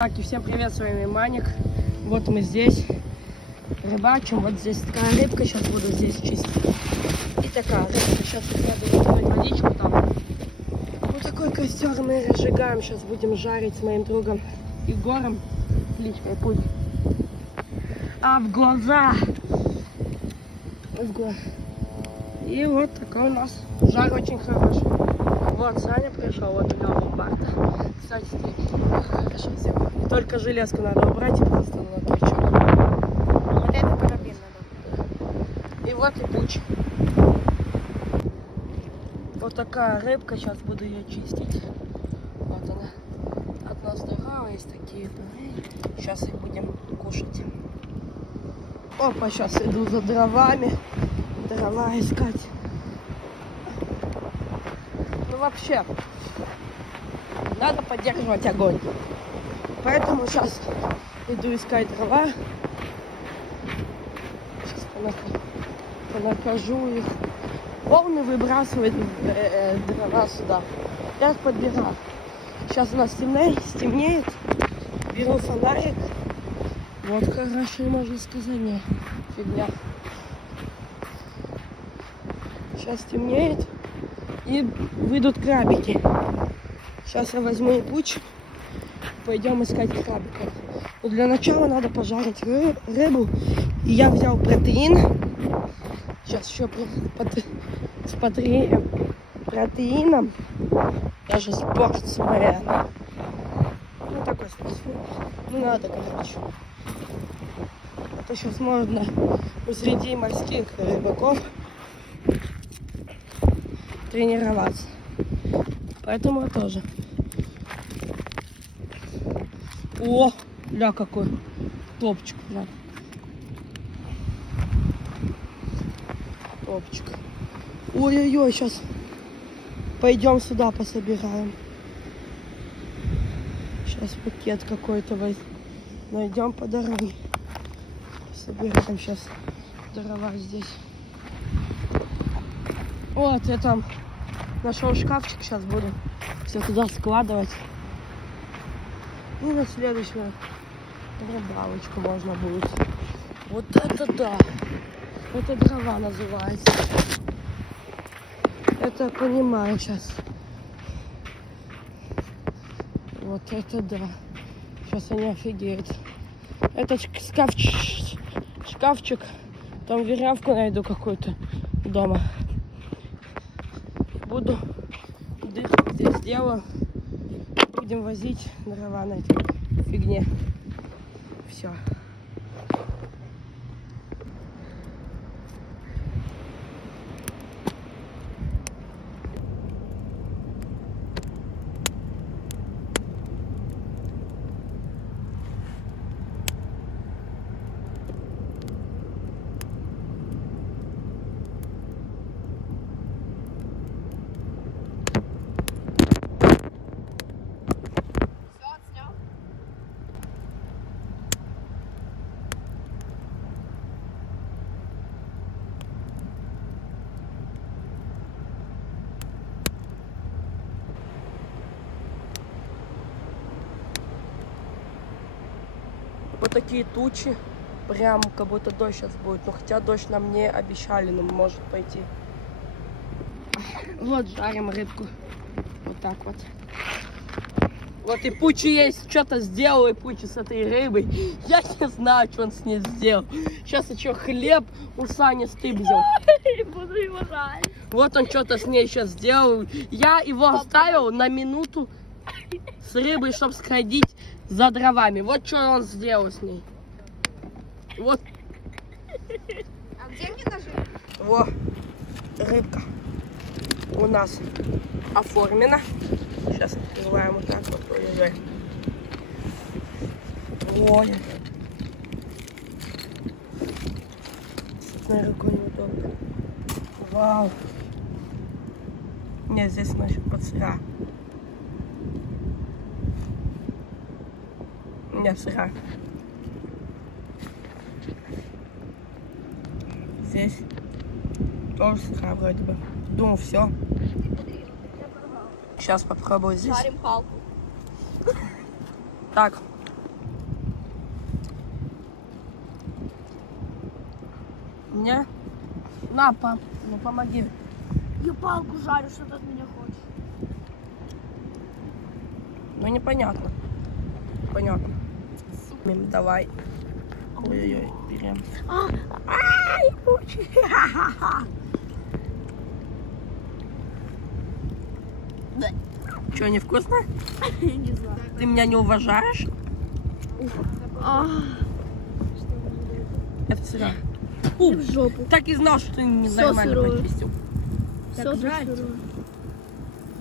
Так, и всем привет, с вами Маник. Вот мы здесь рыбачим. Вот здесь такая рыбка, сейчас буду здесь чистить. И такая рыбка, сейчас надо выпить водичку там. Вот такой костер мы разжигаем. Сейчас будем жарить с моим другом Егором. Кличкой Путь. А в глаза. И вот такой у нас жар очень хороший. Вот Саня пришел, вот у него лопата. Кстати, хорошо все. Только железку надо убрать и просто на крючок. Вот это карабин надо. И вот и Пуч. Вот такая рыбка, сейчас буду ее чистить. Вот она. Одна с другой, есть такие. Сейчас их будем кушать. Опа, сейчас иду за дровами. Дрова искать. Ну вообще, надо поддерживать огонь. Поэтому сейчас иду искать дрова. Сейчас понахожу их. Волны выбрасывают дрова сюда. Я их подбираю. Сейчас у нас стемнеет. Беру фонарик. Вот хорошо, можно сказать, не фигня. Сейчас темнеет. И выйдут крабики. Сейчас я возьму и Пуч. Пойдем искать крабиков. Но для начала надо пожарить рыбу. И я взял протеин. Сейчас еще с протеином. Даже спортсмен. Ну такой спортсмен. Ну надо, короче. Это сейчас можно среди морских рыбаков тренироваться. Поэтому я тоже. О, ля какой топчик, ля. Топчик. Ой-ой-ой, сейчас пойдем сюда пособираем. Сейчас пакет какой-то найдем по дороге. Собираем сейчас дрова здесь. Вот, я там нашел шкафчик, сейчас буду все туда складывать. И на следующую рыбалочку можно будет. Вот это да! Это дрова называется. Это я понимаю сейчас. Вот это да. Сейчас они офигеют. Этот шкафчик. Там веревку найду какую-то дома. Буду дырку здесь сделаю. Будем возить дрова на этой фигне. Все. Вот такие тучи. Прям как будто дождь сейчас будет. Но хотя дождь нам не обещали, но может пойти. Вот жарим рыбку. Вот так вот. Вот и Пучи есть. Что-то сделал и Пучи с этой рыбой. Я не знаю, что он с ней сделал. Сейчас еще хлеб у Сани стыб взял. Буду его жарить. Вот он что-то с ней сейчас сделал. Я его оставил на минуту с рыбой, чтобы сходить за дровами. Вот что он сделал с ней. Вот. А где мне ножи? Во, рыбка у нас оформлена. Сейчас открываем вот так вот уже. Ой. С одной рукой неудобно. Вау. Нет, здесь значит подсыра. Не, сыра. Здесь тоже сыра вроде бы. Думаю, все. Сейчас попробую здесь. Жарим халку. Так, Не? На, пап, ну помоги. Я палку жарю, что ты от меня хочешь. Ну непонятно. Понятно. Давай. Ой-ой-ой, берем. Ай, пучи. Че, невкусно? Не знаю. Ты меня не уважаешь? Это сыра. Фу, В жопу. так и знал, что ты Всё нормально сырое. почистил. Все жарить.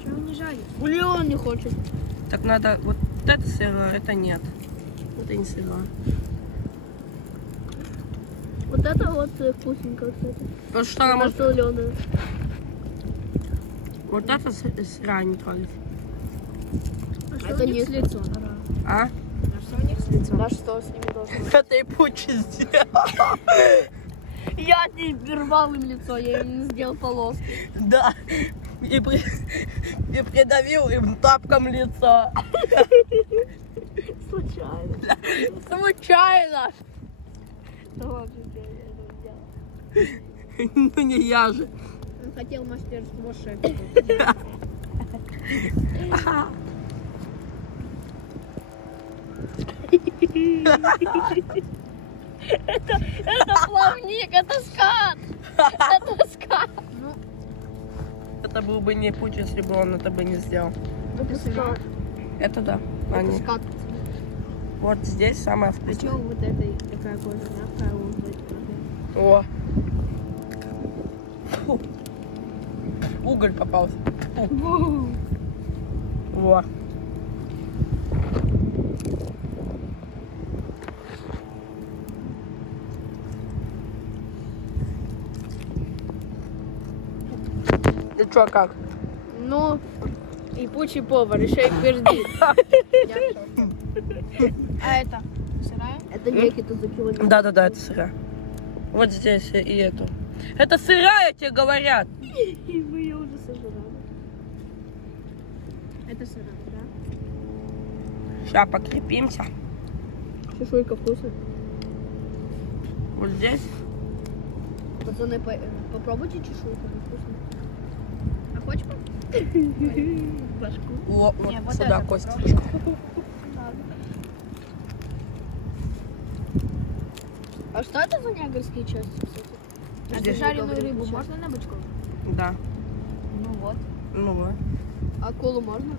Чего он не жарит? Бульон не хочет. Так надо, вот это сырое, это нет. Это не сырое. Вот это вот вкусненько, кстати. Потому что она может... Соленая. Вот это сыра не трогать. Это не с лицом. А? А что у них с лицом? Да что с ними должно быть? Это и пучи сделал. Я не рвал им лицо, я им сделал полоски. Да. И придавил им тапком лицо. Случайно. Случайно. Да ладно, я это сделал. Ну не я же. Он хотел мастерство шефа. Это плавник, это скат. Это скат. Это был бы не путь, если бы он это бы не сделал. Это скат. Это да. А Это не. скат. Вот здесь самое А вкусное. чё вот этой такая кожа мягкая, вот эта? О. Фу. Уголь попался. Фу. Во. Ну чё, как? Ну, и пучий повар, еще и пердит. А это сырая? Это некий-то за километр. Да, это сыра. Вот здесь и эту. Это сырая, тебе говорят. И вы ее уже сожрали. Это сырая, да? Сейчас покрепимся. Шишуйка вкусная. Вот здесь. Пацаны, попробуйте чешуйку, она вкусная. А хочешь башку? О, вот Не, вот сюда это косточку. А что это за негрские части, кстати? А Здесь жареную рыбу можно на бочков? Да. Ну вот. Ну вот. Акулу можно?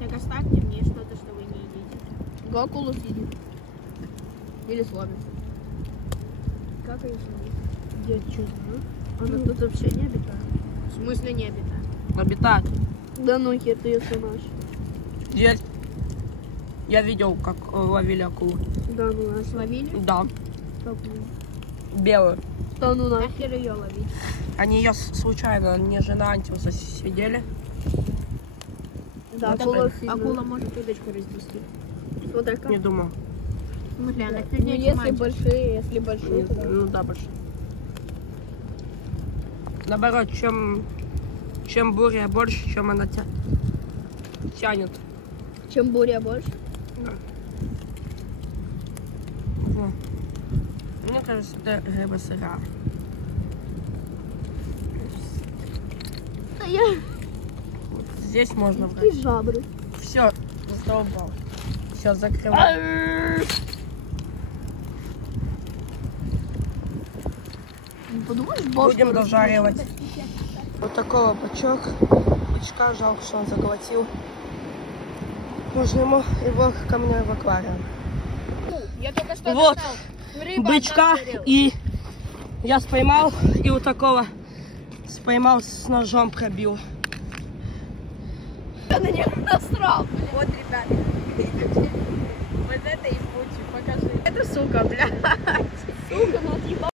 Так оставьте мне что-то, что вы не едите. Акулу съедим. Или сломим. Как ее съедим? Я что знаю. Она тут вообще не обитает. В смысле не обитает? Обитать. Да ну хер ты ее сломаешь. Здесь. Я видел, как ловили акулу. Да ну нас ловили? Да. Как мы? Белую. Да ну нахер ее ловить. Они ее случайно, не жена Антиуса, сидели. Да, Вот акула, это. акула может удочку разнести. Вот такая. Не думал. Ну, если большие, то да. Ну да, больше. Наоборот, чем буря больше, чем она тянет. Чем буря больше? Во. Мне кажется, это рыба сыра. Да я... Вот здесь можно И брать. жабры. Все, задолбал. Все, закрывай. Подумаешь, Будем дожаривать. Вот такого бычка, жалко, что он заглотил. Можно ему его ко мне в аквариум. Я только что Вот достал. Рыба бычка, одна сгорела. и я споймал, и вот такого споймал, с ножом пробил. Я на него насрал. Вот, ребята, видите? Вот это и пучи, покажи. Это сука, блядь. Сука, ну отъебал.